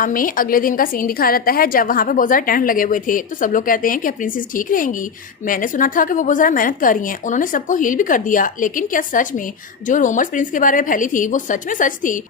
हमें अगले दिन का सीन दिखाया जाता है जब वहाँ पे बहुत ज़्यादा टेंट लगे हुए थे। तो सब लोग कहते हैं कि प्रिंसेस ठीक रहेंगी। मैंने सुना था कि वो बहुत ज़्यादा मेहनत कर रही हैं, उन्होंने सबको हील भी कर दिया। लेकिन क्या सच में जो रोमर्स प्रिंस के बारे में फैली थी वो सच में सच थी?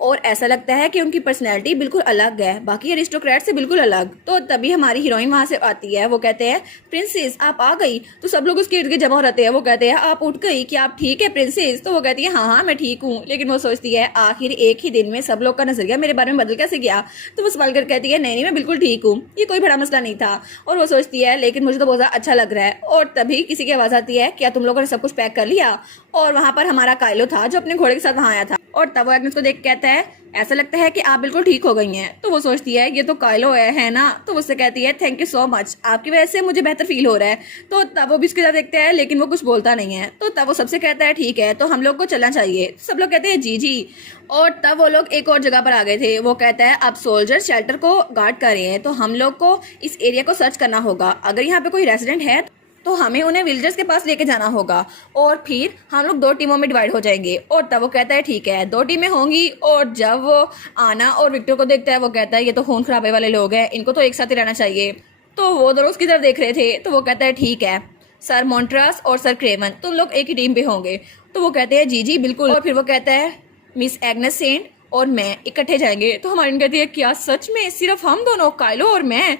और ऐसा लगता है कि उनकी पर्सनैलिटी बिल्कुल अलग है, बाकी अरिस्टोक्रेट से बिल्कुल अलग। तो तभी हमारी हीरोइन वहां से आती है। वो कहते हैं प्रिंसेस आप आ गई। तो सब लोग उसके इर्द गिर्द जमा हो रहते हैं। वो कहते हैं आप उठ गई, क्या आप ठीक है प्रिंसेस? तो वो कहती है हाँ हाँ मैं ठीक हूँ। लेकिन वो सोचती है आखिर एक ही दिन में सब लोग का नजरिया मेरे बारे में बदल कैसे गया? तो वो सवाल कर कहती है नहीं नहीं मैं बिल्कुल ठीक हूँ, ये कोई बड़ा मसला नहीं था। और वो सोचती है लेकिन मुझे तो बहुत ज्यादा अच्छा लग रहा है। और तभी किसी की आवाज आती है क्या तुम लोगों ने सब कुछ पैक कर लिया? और वहां पर हमारा काइलो था जो अपने घोड़े के साथ वहां आया था। और तब वो एग्नेस को देख कहता है ऐसा लगता है कि आप बिल्कुल ठीक हो गई हैं। तो वो सोचती है ये तो काइलो है ना? तो उससे कहती है थैंक यू सो मच, आपकी वजह से मुझे बेहतर फील हो रहा है। तो तब वो भी उसके साथ देखता है लेकिन वो कुछ बोलता नहीं है। तो तब वो सबसे कहता है ठीक है तो हम लोग को चलना चाहिए। सब लोग कहते हैं जी जी। और तब वो लोग एक और जगह पर आ गए थे। वो कहता है अब सोल्जर शेल्टर को गार्ड कर रहे हैं तो हम लोग को इस एरिया को सर्च करना होगा। अगर यहाँ पे कोई रेसिडेंट है तो हमें उन्हें विलेजर्स के पास लेके जाना होगा और फिर हम लोग 2 टीमों में डिवाइड हो जाएंगे। और तब वो कहता है ठीक है 2 टीमें होंगी। और जब वो आना और विक्टर को देखता है वो कहता है ये तो खून खराबे वाले लोग हैं, इनको तो एक साथ ही रहना चाहिए। तो वो दोनों उसकी तरफ देख रहे थे। तो वो कहता है ठीक है सर मॉन्ट्रास और सर क्रेवन तुम लोग एक ही टीम पे होंगे। तो वो कहते हैं जी जी बिल्कुल। और फिर वो कहता है मिस एग्नेस सेंट और मैं इकट्ठे जाएंगे। तो हमारी कहती है क्या सच में सिर्फ हम दोनों, काइलो और मैं?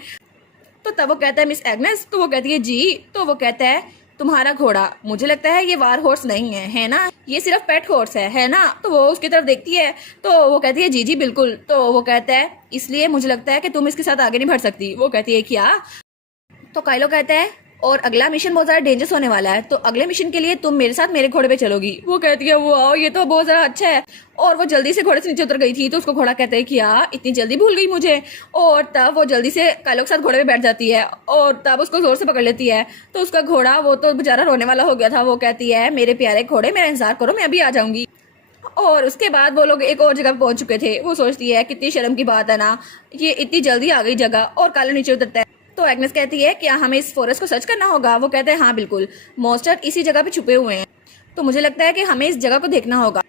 तो तब वो कहता है मिस एग्नेस। तो वो कहती है जी। तो वो कहता है तुम्हारा घोड़ा मुझे लगता है ये वार हॉर्स नहीं है ना? ये सिर्फ पेट हॉर्स है ना? तो वो उसकी तरफ देखती है। तो वो कहती है जी जी बिल्कुल। तो वो कहता है इसलिए मुझे लगता है कि तुम इसके साथ आगे नहीं बढ़ सकती। वो कहती है क्या? तो काइलो कहता है और अगला मिशन बहुत ज्यादा डेंजरस होने वाला है तो अगले मिशन के लिए तुम मेरे साथ मेरे घोड़े पे चलोगी। वो कहती है वो आओ ये तो बहुत ज्यादा अच्छा है। और वो जल्दी से घोड़े से नीचे उतर गई थी। तो उसको घोड़ा कहता है कि यार इतनी जल्दी भूल गई मुझे। और तब वो जल्दी से काइलो के साथ घोड़े पे बैठ जाती है और तब उसको जोर से पकड़ लेती है। तो उसका घोड़ा वो तो बेचारा रोने वाला हो गया था। वो कहती है मेरे प्यारे घोड़े मेरा इंतजार करो मैं अभी आ जाऊंगी। और उसके बाद वो लोग एक और जगह पहुंच चुके थे। वो सोचती है कितनी शर्म की बात है ना, ये इतनी जल्दी आ गई जगह। और काइलो नीचे उतरता है। तो एग्नेस कहती है क्या हमें इस फॉरेस्ट को सर्च करना होगा? वो कहते हैं हाँ बिल्कुल, मॉन्स्टर इसी जगह पे छुपे हुए हैं तो मुझे लगता है कि हमें इस जगह को देखना होगा।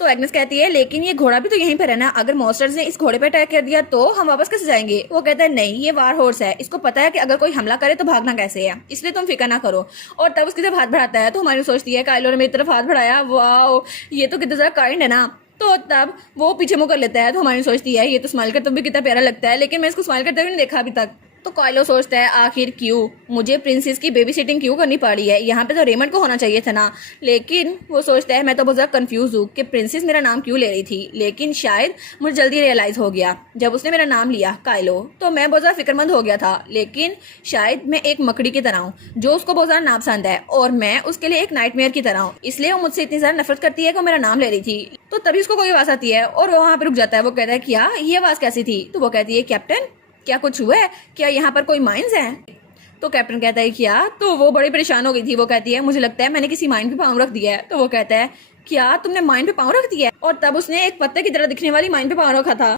तो एग्नेस कहती है लेकिन ये घोड़ा भी तो यहीं पर है ना, अगर मॉन्स्टर्स ने इस घोड़े पे अटैक कर दिया तो हम वापस कैसे जाएंगे? वो कहता है नहीं ये वार हॉर्स है, इसको पता है कि अगर कोई हमला करे तो भागना कैसे है, इसलिए तुम फिक्र ना करो। और तब उसकी तरफ हाथ बढ़ाता है। तो हमारी सोचती है काइलो ने मेरी तरफ हाथ बढ़ाया, वाह ये तो कितना ज्यादा काइंड है ना। तो तब वो पीछे मुंह कर लेता है। तो हमारी सोचती है ये तो स्माइल करते हुए कितना प्यारा लगता है, लेकिन मैं इसको स्माइल करते हुए नहीं देखा अभी तक। तो काइलो सोचता है आखिर क्यों मुझे प्रिंसेस की बेबी सिटिंग क्यों करनी पड़ी है, यहाँ पे तो रेमंड को होना चाहिए था ना। लेकिन वो सोचता है मैं तो बहुत ज्यादा कंफ्यूज हूँ कि प्रिंसेस मेरा नाम क्यों ले रही थी। लेकिन शायद मुझे जल्दी रियलाइज हो गया जब उसने मेरा नाम लिया काइलो, तो मैं बहुत ज्यादा फिक्रमंद हो गया था। लेकिन शायद मैं एक मकड़ी की तरह हूँ जो उसको बहुत ज्यादा नापसंद है और मैं उसके लिए एक नाइटमेयर की तरह हूँ, इसलिए वो मुझसे इतनी ज्यादा नफरत करती है कि वो मेरा नाम ले रही थी। तो तभी उसको कोई आवाज आती है और वो वहां पे रुक जाता है। वो कहता है क्या ये आवाज कैसी थी? तो वो कहती है कैप्टन क्या कुछ हुआ है, क्या यहाँ पर कोई माइंस हैं? तो कैप्टन कहता है क्या? तो वो बड़ी परेशान हो गई थी। वो कहती है मुझे लगता है मैंने किसी माइन पे पाँव रख दिया है। तो वो कहता है क्या तुमने माइन पे पाँव रख दिया है? और तब उसने एक पत्ते की तरह दिखने वाली माइन पे पाँव रखा था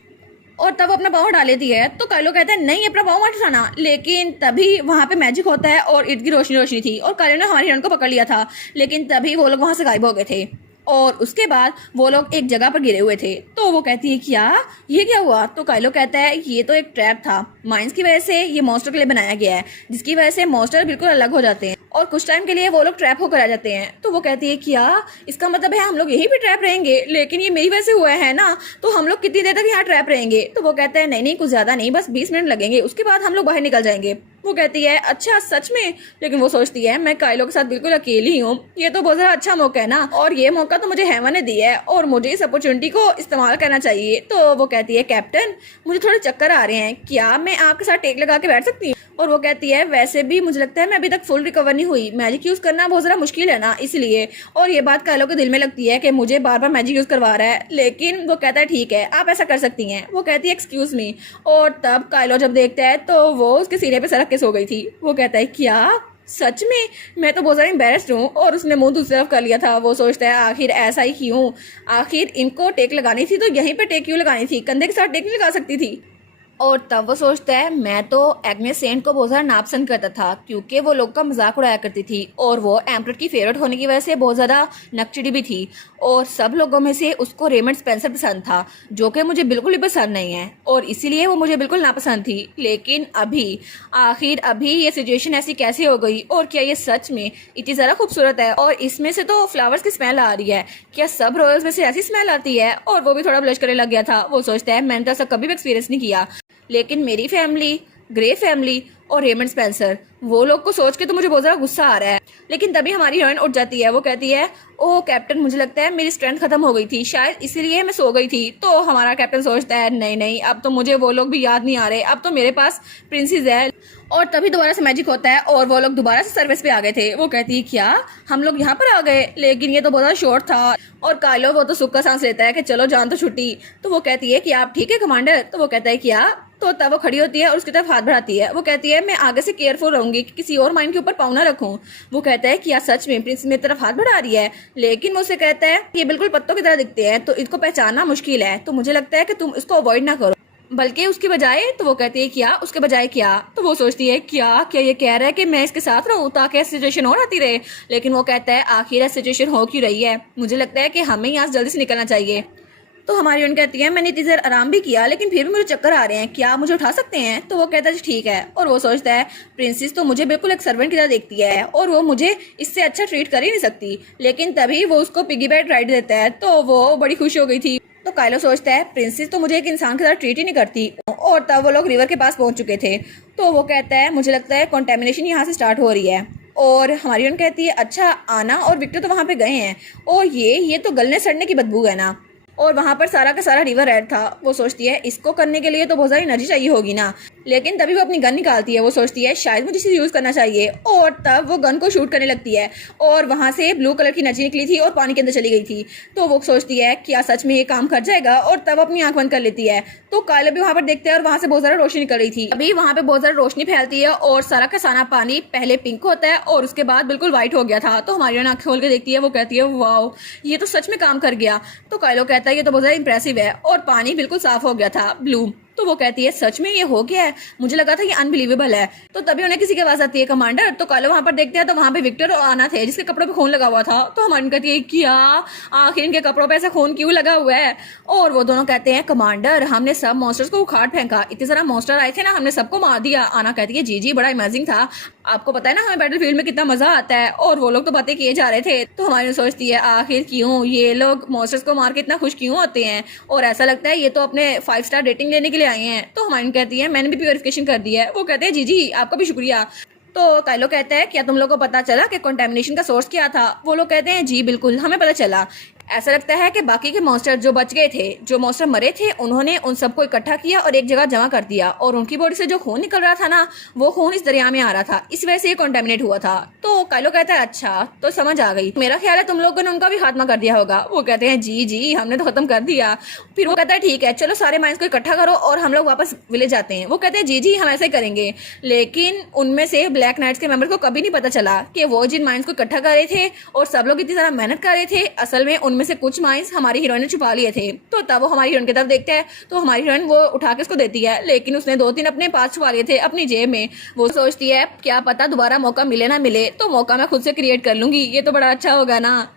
और तब अपना पाँव हटा लेती है। तो काइलो कहता है नहीं अपना पाँव मत हटाना। लेकिन तभी वहां पे मैजिक होता है और इर्द गिर्द रोशनी रोशनी थी और काइलो ने हमारी हिरण को पकड़ लिया था। लेकिन तभी वो लोग वहां से गायब हो गए थे और उसके बाद वो लोग एक जगह पर गिरे हुए थे। तो वो कहती है क्या ये क्या हुआ? तो काइलो कहता है ये तो एक ट्रैप था, माइंस की वजह से ये मॉन्स्टर के लिए बनाया गया है जिसकी वजह से मॉन्स्टर बिल्कुल अलग हो जाते हैं और कुछ टाइम के लिए वो लोग ट्रैप होकर आ जाते हैं। तो वो कहती है क्या इसका मतलब है हम लोग यहीं भी ट्रैप रहेंगे? लेकिन ये मेरी वजह से हुआ है ना, तो हम लोग कितनी देर तक यहाँ ट्रैप रहेंगे? तो वो कहता है नहीं नहीं कुछ ज्यादा नहीं, बस 20 मिनट लगेंगे, उसके बाद हम लोग बाहर निकल जाएंगे। वो कहती है अच्छा सच में? लेकिन वो सोचती है मैं काइलो के साथ बिल्कुल अकेली ही हूँ, ये तो बहुत अच्छा मौका है ना और ये मौका तो मुझे हेवन ने दिया है और मुझे इस अपॉर्चुनिटी को इस्तेमाल करना चाहिए। तो वो कहती है कैप्टन मुझे थोड़े चक्कर आ रहे हैं, क्या मैं आपके साथ टेक लगा के बैठ सकती हूँ? और वो कहती है वैसे भी मुझे लगता है मैं अभी तक फुल रिकवर नहीं हुई, मैजिक यूज करना बहुत जरा मुश्किल है ना इसलिए। और ये बात काइलो के दिल में लगती है कि मुझे बार बार मैजिक यूज करवा रहा है। लेकिन वो कहता है ठीक है आप ऐसा कर सकती हैं। वो कहती है एक्सक्यूज मी। और तब काइलो जब देखता है तो वो उसके सीने पे सरक के सो गई थी। वो कहता है क्या सच में? मैं तो बहुत ज्यादा एम्बेरस्ड हूँ। और उसने मुंह दूसरी तरफ कर लिया था। वो सोचता है आखिर ऐसा ही क्यों, आखिर इनको टेक लगानी थी तो यहीं पे टेक क्यों लगानी थी, कंधे के साथ टेक नहीं लगा सकती थी? और तब वो सोचता है मैं तो एग्नेस सेंट को बहुत ज़्यादा नापसंद करता था क्योंकि वो लोग का मजाक उड़ाया करती थी और वो एम्परर की फेवरेट होने की वजह से बहुत ज़्यादा नकचिड़ी भी थी। और सब लोगों में से उसको रेमंड स्पेंसर पसंद था जो कि मुझे बिल्कुल भी पसंद नहीं है और इसीलिए वो मुझे बिल्कुल नापसंद थी। लेकिन अभी ये सिचुएशन ऐसी कैसे हो गई और क्या ये सच में इतनी ज़्यादा खूबसूरत है और इसमें से तो फ्लावर्स की स्मेल आ रही है, क्या सब रॉयल्स में से ऐसी स्मेल आती है? और वो भी थोड़ा ब्लश करने लग गया था। वो सोचता है मैंने तो ऐसा कभी भी एक्सपीरियंस नहीं किया, लेकिन मेरी फैमिली, ग्रे फैमिली और रेमंड स्पेंसर, वो लोग को सोच के तो मुझे बहुत ज़्यादा गुस्सा आ रहा है। लेकिन तभी हमारी हीरोइन उठ जाती है। वो कहती है ओह कैप्टन, मुझे लगता है मेरी स्ट्रेंथ खत्म हो गई थी, शायद इसीलिए मैं सो गई थी। तो हमारा कैप्टन सोचता है नहीं नहीं, अब तो मुझे वो लोग भी याद नहीं आ रहे, अब तो मेरे पास प्रिंसेस है। और तभी दोबारा से मैजिक होता है और वो लोग दोबारा से सर्विस पे आ गए थे। वो कहती है क्या हम लोग यहाँ पर आ गए, लेकिन ये तो बहुत ज़्यादा शॉर्ट था। और काइलो वो तो सुक्का सांस लेता है कि चलो जान तो छुट्टी। तो वो कहती है कि आप ठीक है कमांडर? तो वो कहता है क्या? तो तब वो खड़ी होती है और उसकी तरफ हाथ बढ़ाती है। वो कहती है मैं आगे से केयरफुल रहूंगी कि किसी और माइंड के ऊपर पाँव ना रखूं। वो कहता है कि या सच में प्रिंस मेरी तरफ हाथ बढ़ा रही है? लेकिन वो उससे कहता है ये बिल्कुल पत्तों की तरह दिखते हैं तो इसको पहचानना मुश्किल है, तो मुझे लगता है कि तुम इसको अवॉइड ना करो, बल्कि उसके बजाय। तो वो कहती है क्या उसके बजाय क्या? तो वो सोचती है क्या क्या ये कह रहा है कि मैं इसके साथ रहूं ताकि सिचुएशन और आती रहे। लेकिन वो कहता है आखिर सिचुएशन हो क्यों रही है, मुझे लगता है कि हमें यहाँ से जल्दी से निकलना चाहिए। तो हमारी उन कहती है मैंने इतनी देर आराम भी किया लेकिन फिर भी मुझे चक्कर आ रहे हैं, क्या आप मुझे उठा सकते हैं? तो वो कहता है ठीक है। और वो सोचता है प्रिंसेस तो मुझे बिल्कुल एक सर्वेंट की तरह देखती है और वो मुझे इससे अच्छा ट्रीट कर ही नहीं सकती। लेकिन तभी वो उसको पिगी बैक राइड देता है तो वो बड़ी खुश हो गई थी। तो काइलो सोचता है प्रिंसेस तो मुझे एक इंसान की तरह ट्रीट ही नहीं करती। और तब वो लोग रिवर के पास पहुंच चुके थे। तो वो कहता है मुझे लगता है कॉन्टेमिनेशन यहाँ से स्टार्ट हो रही है। और हमारी उन कहती है अच्छा आना और विक्टर तो वहाँ पे गए हैं और ये तो गलने सड़ने की बदबू है ना। और वहाँ पर सारा का सारा रिवर रेड था। वो सोचती है इसको करने के लिए तो बहुत सारी एनर्जी चाहिए होगी ना। लेकिन तभी वो अपनी गन निकालती है। वो सोचती है शायद मुझे इसे यूज करना चाहिए और तब वो गन को शूट करने लगती है और वहां से ब्लू कलर की एनर्जी निकली थी और पानी के अंदर चली गई थी। तो वो सोचती है क्या सच में ये काम कर जाएगा और तब अपनी आंख बंद कर लेती है। तो काइलो भी वहां पर देखते हैं और वहां से बहुत ज्यादा रोशनी निकल रही थी। अभी वहां पे बहुत ज्यादा रोशनी फैलती है और सारा का सारा पानी पहले पिंक होता है और उसके बाद बिल्कुल व्हाइट हो गया था। तो हमारी आंखें खोल के देखती है। वो कहती है वाओ ये तो सच में काम कर गया। तो काइलो कहता है ये तो बहुत ज्यादा इंप्रेसिव है और पानी बिल्कुल साफ हो गया था ब्लू। तो वो कहती है सच में ये हो गया है, मुझे लगा था ये अनबिलीवेबल है। तो तभी उन्हें किसी की आवाज आती है कमांडर। तो कालो वहां पर देखते हैं तो वहां पे विक्टर और आना थे जिसके कपड़ों पे खून लगा हुआ था। तो हमारी कहती है क्या आखिर इनके कपड़ों पे ऐसा खून क्यों लगा हुआ है? और वो दोनों कहते हैं कमांडर हमने सब मॉन्स्टर्स को उखाड़ फेंका, इतने सारा मॉन्स्टर आए थे ना, हमने सबको मार दिया। आना कहती है जी बड़ा इमेजिंग था, आपको पता है ना हमें बैटलफील्ड में कितना मजा आता है। और वो लोग तो बातें किए जा रहे थे। तो हमारी सोचती है आखिर क्यों ये लोग मॉन्स्टर्स को मार के इतना खुश क्यों होते हैं और ऐसा लगता है ये तो अपने 5 स्टार रेटिंग लेने के लिए आए हैं। तो हमारी कहती है मैंने भी प्योरिफिकेशन कर दिया है। वो कहते हैं जी आपका भी शुक्रिया। तो काइलो कहता है क्या तुम लोग को पता चला कि कंटेमिनेशन का सोर्स क्या था? वो लोग कहते हैं जी बिल्कुल हमें पता चला। ऐसा लगता है कि बाकी के मॉन्स्टर जो बच गए थे, जो मॉन्स्टर मरे थे, उन्होंने उन सबको इकट्ठा किया और एक जगह जमा कर दिया और उनकी बॉडी से जो खून निकल रहा था ना वो खून इस दरिया में आ रहा था, इस वजह से ये कंटेमिनेट हुआ था। तो काइलो कहता है अच्छा तो समझ आ गई, मेरा ख्याल है तुम लोगों ने उनका भी खात्मा कर दिया होगा। वो कहते हैं जी हमने तो खत्म कर दिया। फिर वो कहता है ठीक है चलो सारे माइंस को इकट्ठा करो और हम लोग वापस विलेज जाते हैं। वो कहते हैं जी हम ऐसा ही करेंगे। लेकिन उनमें से ब्लैक नाइट्स के मेंबर को कभी नहीं पता चला कि वो जिन माइंस को इकट्ठा कर रहे थे और सब लोग इतनी सारा मेहनत कर रहे थे, असल में उनमें से कुछ माइंस हमारी हीरोइन ने छुपा लिए थे। तो तब वो हमारी हीरोइन की तरफ देखते हैं तो हमारी हीरोइन वो उठा के उसको देती है, लेकिन उसने 2-3 अपने पास छुपा लिए थे अपनी जेब में। वो सोचती है क्या पता दोबारा मौका मिले ना मिले, तो मौका मैं खुद से क्रिएट कर लूंगी, ये तो बड़ा अच्छा होगा ना।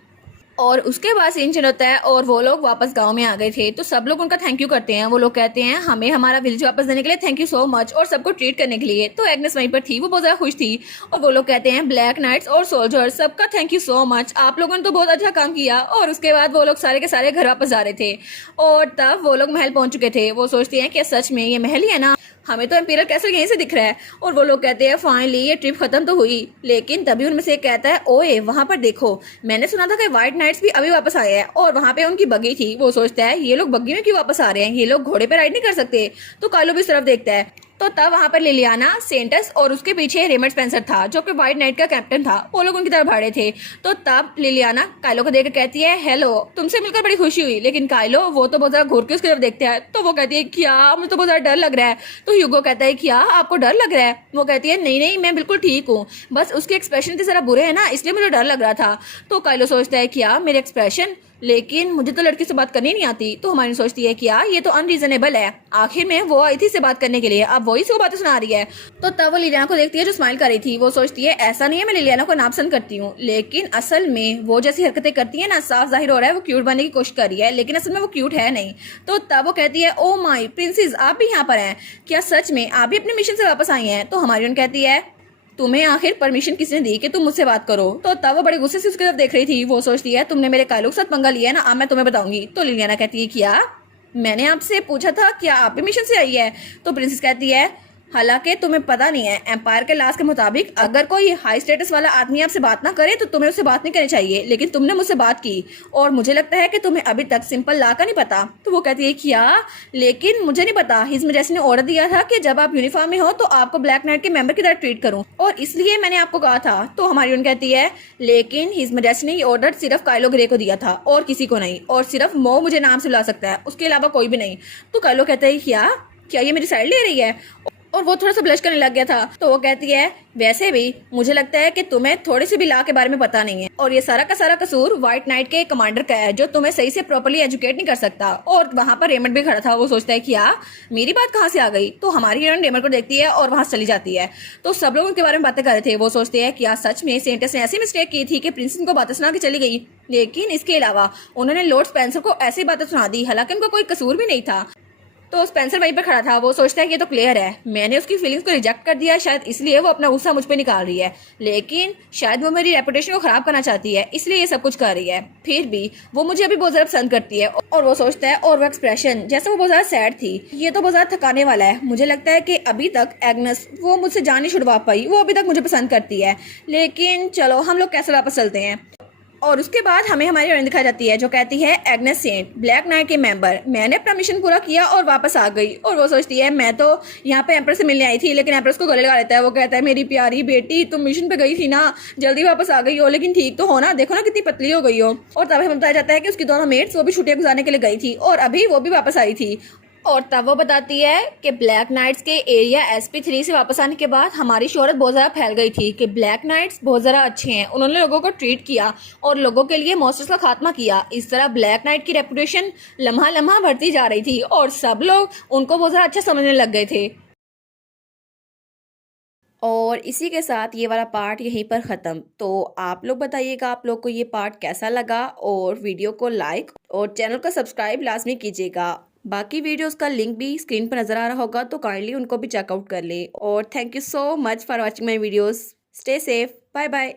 और उसके बाद सीन चेंज होता है और वो लोग वापस गांव में आ गए थे। तो सब लोग उनका थैंक यू करते हैं। वो लोग कहते हैं हमें हमारा विलेज वापस देने के लिए थैंक यू सो मच और सबको ट्रीट करने के लिए। तो एग्नेस वहीं पर थी, वो बहुत ज्यादा खुश थी। और वो लोग कहते हैं ब्लैक नाइट्स और सोल्जर्स सबका थैंक यू सो मच, आप लोगों ने तो बहुत अच्छा काम किया। और उसके बाद वो लोग सारे के सारे घर वापस जा रहे थे और तब वो लोग महल पहुंच चुके थे। वो सोचते हैं कि सच में ये महल ही है ना, हमें तो एम्पीरियल कैसल यहीं से दिख रहा है। और वो लोग कहते हैं फाइनली ये ट्रिप खत्म तो हुई। लेकिन तभी उनमें से एक कहता है ओए वहां पर देखो, मैंने सुना था कि व्हाइट नाइट्स भी अभी वापस आए हैं और वहां पे उनकी बग्गी थी। वो सोचता है ये लोग बग्गी में क्यों वापस आ रहे हैं, ये लोग घोड़े पे राइड नहीं कर सकते। तो कालो भी इस तरफ देखता है। तो तब वहां पर लिलियाना, सेंटस और उसके पीछे रेमंड स्पेंसर था जो कि व्हाइट नाइट का कैप्टन था। वो लोग उनकी तरफ भाड़े थे। तो तब लिलियाना काइलो को देखकर कहती है हेलो, तुमसे मिलकर बड़ी खुशी हुई। लेकिन काइलो वो तो बहुत ज्यादा घूर के उसकी तरफ देखते हैं। तो वो कहती है क्या मुझे तो बहुत ज्यादा डर लग रहा है। तो ह्यूगो कहता है क्या आपको डर लग रहा है? वो कहती है नहीं मैं बिल्कुल ठीक हूँ, बस उसके एक्सप्रेशन इतने जरा बुरे है ना इसलिए मुझे डर लग रहा था। तो काइलो सोचता है क्या मेरे एक्सप्रेशन, लेकिन मुझे तो लड़की से बात करनी नहीं आती। तो हमारी सोचती है कि यार ये तो अनरीजनेबल है, आखिर में वो आई थी से बात करने के लिए, अब वही से वो बातें सुना रही है। तो तब वो लिलियाना को देखती है जो स्माइल कर रही थी। वो सोचती है ऐसा नहीं है मैं लिलियाना को नापसंद करती हूँ, लेकिन असल में वो जैसी हरकतें करती है ना, साफ जाहिर हो रहा है वो क्यूट बनने की कोशिश कर रही है, लेकिन असल में वो क्यूट है नहीं। तो तब वो कहती है ओ माई प्रिंसेस, आप भी यहाँ पर हैं क्या? सच में आप भी अपने मिशन से वापस आई हैं? तो हमारी कहती है तुम्हें आखिर परमिशन किसने दी कि तुम मुझसे बात करो? तो तब वो बड़े गुस्से से उसकी तरफ देख रही थी। वो सोचती है तुमने मेरे कायलो के साथ पंगा लिया है ना, अब मैं तुम्हें बताऊंगी। तो लिलियाना कहती है क्या मैंने आपसे पूछा था क्या आप भी मिशन से आई है? तो प्रिंसेस कहती है हालांकि तुम्हें पता नहीं है, एम्पायर के लास्ट के मुताबिक अगर कोई हाई स्टेटस वाला आदमी आपसे बात ना करे तो तुम्हें उससे बात नहीं करनी चाहिए, लेकिन तुमने मुझसे बात की और मुझे लगता है कि तुम्हें अभी तक सिंपल ला का नहीं पता। तो वो कहती है क्या? लेकिन मुझे नहीं पता, हिज मैजेस्टी ने ऑर्डर दिया था कि जब आप यूनिफॉर्म में हो तो आपको ब्लैक नाइट के मेंबर की तरह ट्रीट करूं, और इसलिए मैंने आपको कहा था। तो हमारी कहती है लेकिन हिज मैजेस्टी ने ये ऑर्डर सिर्फ काइलो ग्रे को दिया था और किसी को नहीं, और सिर्फ मो मुझे नाम से बुला सकता है, उसके अलावा कोई भी नहीं। तो काइलो कहता है क्या क्या ये मेरी साइड ले रही है? और वो थोड़ा सा ब्लश करने लग गया था। तो वो कहती है वैसे भी मुझे लगता है कि तुम्हें थोड़ी सी भी ला के बारे में पता नहीं है, और ये सारा का सारा कसूर व्हाइट नाइट के कमांडर का है जो तुम्हें सही से प्रॉपर्ली एजुकेट नहीं कर सकता। और वहां पर रेमंड भी खड़ा था। वो सोचता है कि मेरी बात कहाँ से आ गई? तो हमारी हीरोइन रेमंड को देखती है और वहां चली जाती है। तो सब लोग उनके बारे में बातें कर रहे थे। वो सोचते हैं कि सच में सेंटस ने ऐसी मिस्टेक की थी कि प्रिंसेस को बातें सुना के चली गई, लेकिन इसके अलावा उन्होंने लॉर्ड स्पेंसर को ऐसी बातें सुना दी, हालांकि उनका कोई कसूर भी नहीं था। तो स्पेंसर वहीं पर खड़ा था। वो सोचता है कि ये तो क्लियर है, मैंने उसकी फीलिंग्स को रिजेक्ट कर दिया, शायद इसलिए वो अपना गुस्सा मुझ पे निकाल रही है, लेकिन शायद वो मेरी रेपुटेशन को खराब करना चाहती है, इसलिए ये सब कुछ कर रही है। फिर भी वो मुझे अभी बहुत ज्यादा पसंद करती है। और वो सोचता है, और वो एक्सप्रेशन जैसे वो बहुत ज्यादा सैड थी, ये तो बहुत ज्यादा थकाने वाला है। मुझे लगता है कि अभी तक एग्नेस वो मुझसे जान नहीं छुड़वा पाई, वो अभी तक मुझे पसंद करती है, लेकिन चलो हम लोग कैसे वापस चलते हैं। और उसके बाद हमें हमारी हीरोइन दिखाई जाती है जो कहती है एग्नेस सेंट, ब्लैक नाइट के मेंबर, मैंने अपना मिशन पूरा किया और वापस आ गई। और वो सोचती है मैं तो यहाँ पे एम्प्रेस से मिलने आई थी, लेकिन एम्प्रेस को गले लगा लेता है। वो कहता है मेरी प्यारी बेटी तुम मिशन पे गई थी ना, जल्दी वापस आ गई हो, लेकिन ठीक तो हो ना, देखो ना कितनी पतली हो गई हो। और तब हमें बताया जाता है कि उसकी दोनों मेट्स वो भी छुट्टियां गुजारने के लिए गई थी और अभी वो भी वापस आई थी। और तब वो बताती है कि ब्लैक नाइट्स के एरिया SP3 से वापस आने के बाद हमारी शोहरत बहुत ज़्यादा फैल गई थी कि ब्लैक नाइट्स बहुत ज़्यादा अच्छे हैं, उन्होंने लोगों को ट्रीट किया और लोगों के लिए मॉन्स्टर्स का खात्मा किया। इस तरह ब्लैक नाइट की रेपुटेशन लम्हा लम्हा बढ़ती जा रही थी और सब लोग उनको बहुत ज़्यादा अच्छा समझने लग गए थे। और इसी के साथ ये वाला पार्ट यहीं पर ख़त्म। तो आप लोग बताइएगा आप लोग को ये पार्ट कैसा लगा, और वीडियो को लाइक और चैनल को सब्सक्राइब लाजमी कीजिएगा। बाकी वीडियोस का लिंक भी स्क्रीन पर नज़र आ रहा होगा, तो काइंडली उनको भी चेकआउट कर लें। और thank you so much for watching my videos. Stay safe, bye bye.